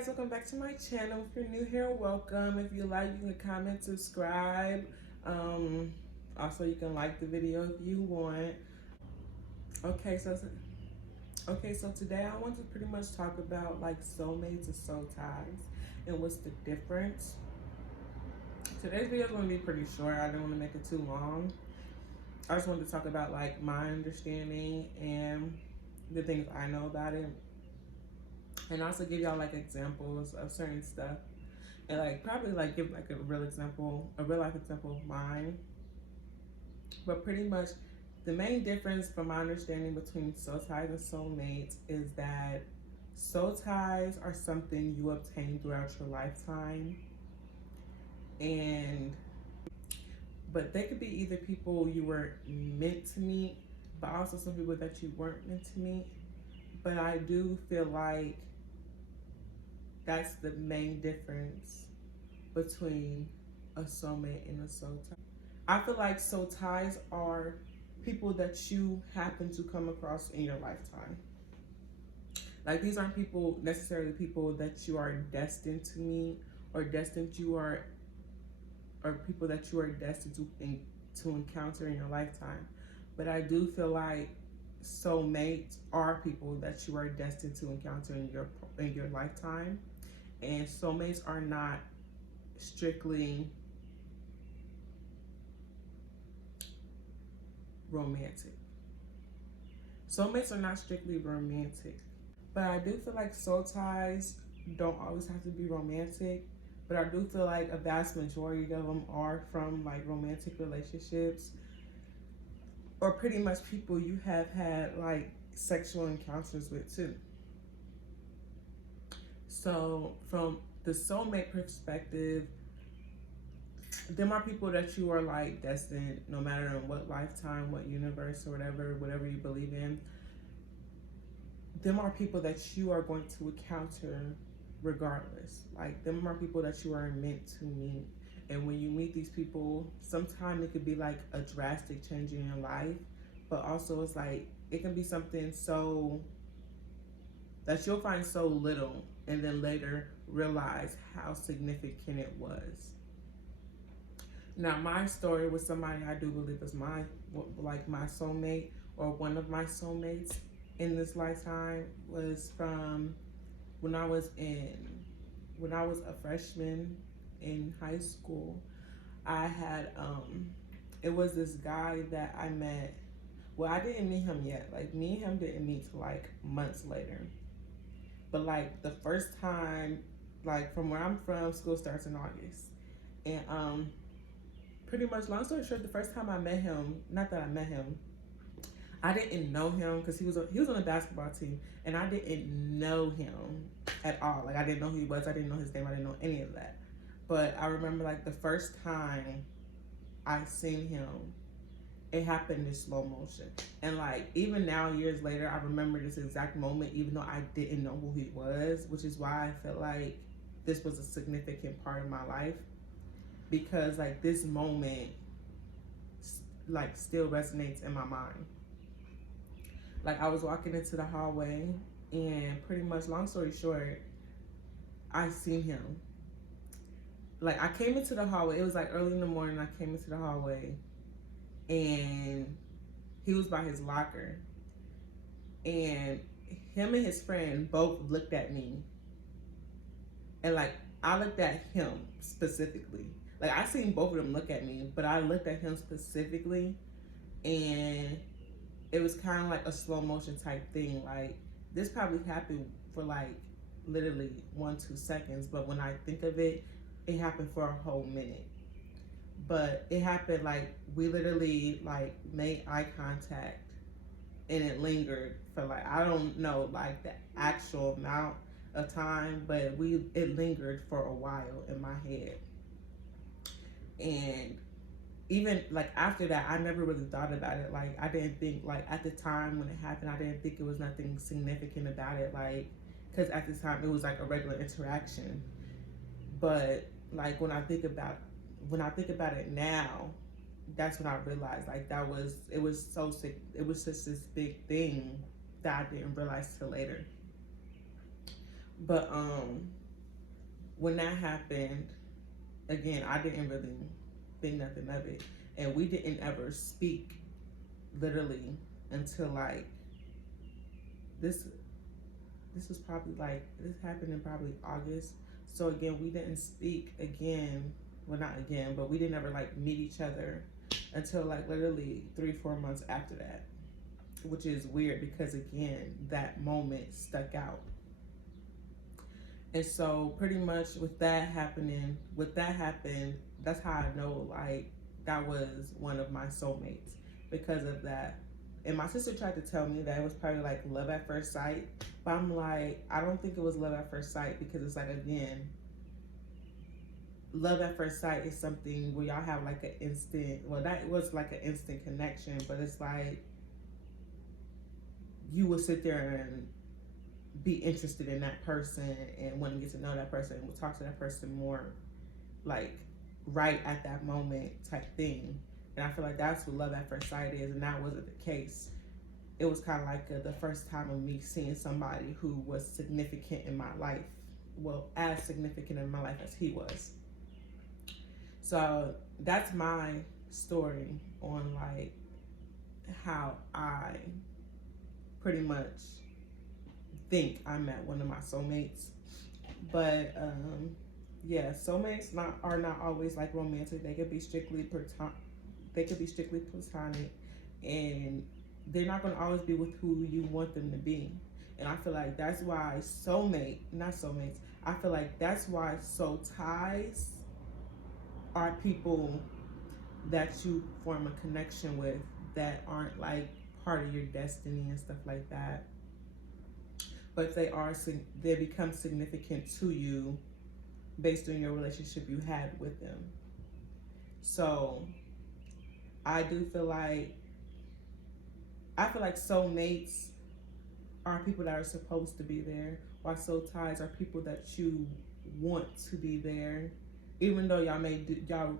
guys, welcome back to my channel. If you're new here, welcome. If you like, you can comment, subscribe. Also you can like the video if you want. Okay, so today I want to pretty much talk about like soulmates and soul ties and what's the difference. Today's video is going to be pretty short. I didn't want to make it too long. I just wanted to talk about like my understanding and the things I know about it, and also give y'all like examples of certain stuff, and like probably like give like a real life example of mine. But pretty much the main difference from my understanding between soul ties and soulmates is that soul ties are something you obtain throughout your lifetime, and but they could be either people you were meant to meet, but also some people that you weren't meant to meet. But I do feel like that's the main difference between a soulmate and a soul tie. I feel like soul ties are people that you happen to come across in your lifetime. Like, these aren't people necessarily people that you are destined to meet, or people that you are destined to encounter in your lifetime. But I do feel like soulmates are people that you are destined to encounter in your lifetime, and soulmates are not strictly romantic. Soulmates are not strictly romantic, but I do feel like soul ties don't always have to be romantic. But I do feel like a vast majority of them are from like romantic relationships, or pretty much people you have had like sexual encounters with too. So from the soulmate perspective, them are people that you are like destined, no matter in what lifetime, what universe, or whatever you believe in. Them are people that you are going to encounter regardless. Like, them are people that you are meant to meet. And when you meet these people, sometimes it could be like a drastic change in your life, but also it's like it can be something so that you'll find so little and then later realize how significant it was. Now, my story with somebody I do believe is my soulmate, or one of my soulmates in this lifetime, was from when I was a freshman in high school. I had it was this guy that I met. Well, I didn't meet him yet. Like, me and him didn't meet till like months later. But like the first time, like from where I'm from, school starts in August, and pretty much, long story short, the first time I met him, not that I met him, I didn't know him because he was on a basketball team, and I didn't know him at all. Like, I didn't know who he was, I didn't know his name, I didn't know any of that. But I remember like the first time I seen him, it happened in slow motion. And like, even now, years later, I remember this exact moment, even though I didn't know who he was, which is why I feel like this was a significant part of my life, because like this moment like still resonates in my mind. Like, I was walking into the hallway, and pretty much, long story short, I seen him. Like, I came into the hallway, it was like early in the morning, I came into the hallway, and he was by his locker, and him and his friend both looked at me, and like I looked at him specifically. Like, I seen both of them look at me, but I looked at him specifically, and it was kind of like a slow motion type thing. Like, this probably happened for like literally 1-2 seconds, but when I think of it, it happened for a whole minute. But it happened like we literally like made eye contact, and it lingered for like, I don't know like the actual amount of time, but it lingered for a while in my head. And even like after that, I never really thought about it. Like, I didn't think, like, at the time when it happened, I didn't think it was nothing significant about it, like, because at the time it was like a regular interaction. But like when I think about it now, that's when I realized like it was so sick. It was just this big thing that I didn't realize till later. But when that happened, again, I didn't really think nothing of it. And we didn't ever speak literally until like this this was probably like this happened in probably August. So again, we didn't speak again. Well, not again, but we didn't ever like meet each other until like literally 3 4 months after that, which is weird because again, that moment stuck out. And so pretty much with that happened, that's how I know like that was one of my soulmates because of that. And my sister tried to tell me that it was probably like love at first sight, but I'm like, I don't think it was love at first sight because it's like again, love at first sight is something where y'all have like an instant, well that was like an instant connection, but it's like you will sit there and be interested in that person and want to get to know that person and we'll talk to that person more like right at that moment type thing. And I feel like that's what love at first sight is, and that wasn't the case. It was kind of like the first time of me seeing somebody who was significant in my life, well, as significant in my life as he was. So that's my story on like how I pretty much think I met one of my soulmates. But yeah, soulmates are not always like romantic. They could be strictly platonic. They could be strictly platonic, and they're not going to always be with who you want them to be. And I feel like that's why not soulmates. I feel like that's why soul ties are people that you form a connection with that aren't like part of your destiny and stuff like that, but they become significant to you based on your relationship you had with them. So I do feel like soulmates are people that are supposed to be there, while soul ties are people that you want to be there, even though y'all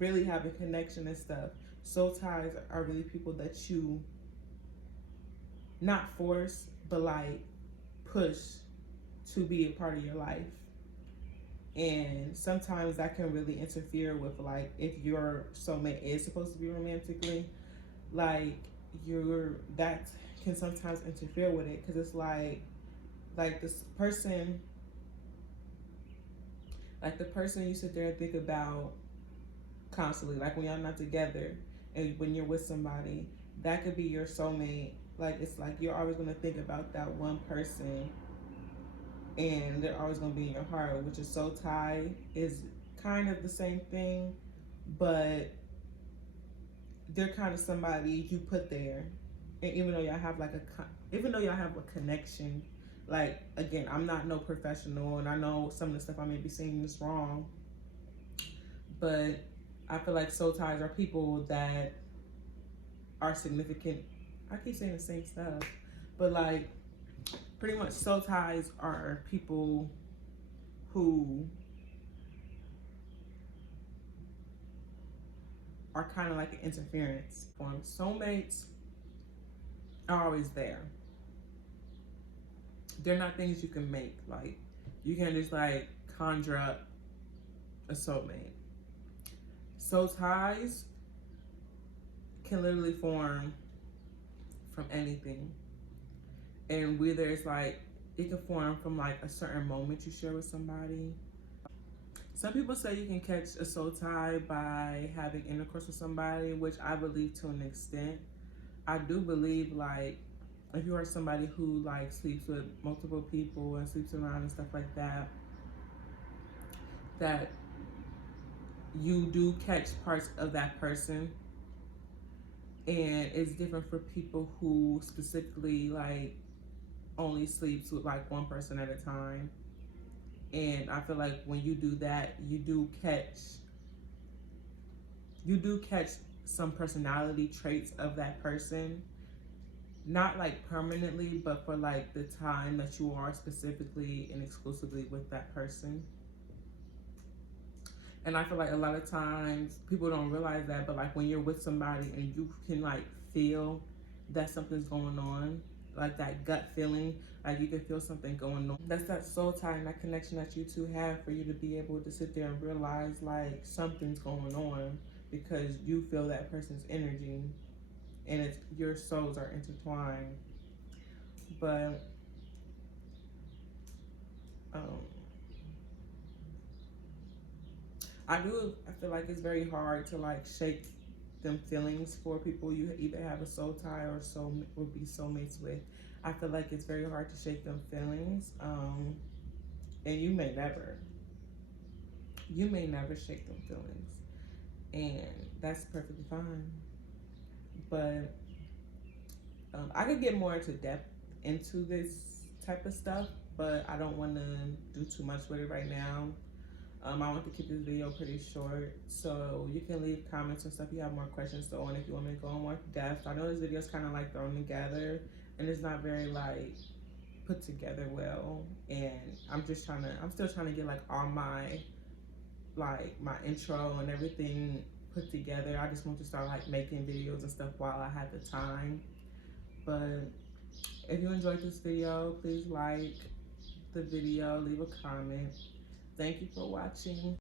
really have a connection and stuff. Soul ties are really people that you not force, but like push to be a part of your life. And sometimes that can really interfere with like if your soulmate is supposed to be romantically, like that can sometimes interfere with it because it's like this person, like the person you sit there and think about constantly, like when y'all not together and when you're with somebody, that could be your soulmate. Like it's like you're always gonna think about that one person and they're always gonna be in your heart, which is soul tie is kind of the same thing, but they're kind of somebody you put there. And even though y'all have a connection, like again, I'm not no professional and I know some of the stuff I may be saying is wrong, but I feel like soul ties are people that are significant. I keep saying the same stuff, but like pretty much soul ties are people who are kind of like an interference. Soulmates are always there. They're not things you can make. Like you can't just like conjure up a soulmate. Soul ties can literally form from anything. And whether it's like it can form from like a certain moment you share with somebody. Some people say you can catch a soul tie by having intercourse with somebody, which I believe to an extent. I do believe like if you are somebody who like sleeps with multiple people and sleeps around and stuff like that, that you do catch parts of that person. And it's different for people who specifically like only sleeps with like one person at a time. And I feel like when you do that, you do catch some personality traits of that person, not like permanently, but for like the time that you are specifically and exclusively with that person. And I feel like a lot of times people don't realize that, but like when you're with somebody and you can like feel that something's going on, like that gut feeling, like you can feel something going on. That's that soul tie and that connection that you two have, for you to be able to sit there and realize like something's going on because you feel that person's energy, and it's your souls are intertwined. But um, I feel like it's very hard to like shake them feelings for people you either have a soul tie or soul would be soulmates with. I feel like it's very hard to shake them feelings, and you may never shake them feelings, and that's perfectly fine. But I could get more into depth into this type of stuff, but I don't want to do too much with it right now. I want to keep this video pretty short, so you can leave comments and stuff if you have more questions to on if you want me to go in more depth. I know this video is kind of like thrown together and it's not very like put together well, and I'm still trying to get like all my like my intro and everything put together. I just want to start like making videos and stuff while I have the time. But if you enjoyed this video, please like the video, leave a comment. Thank you for watching.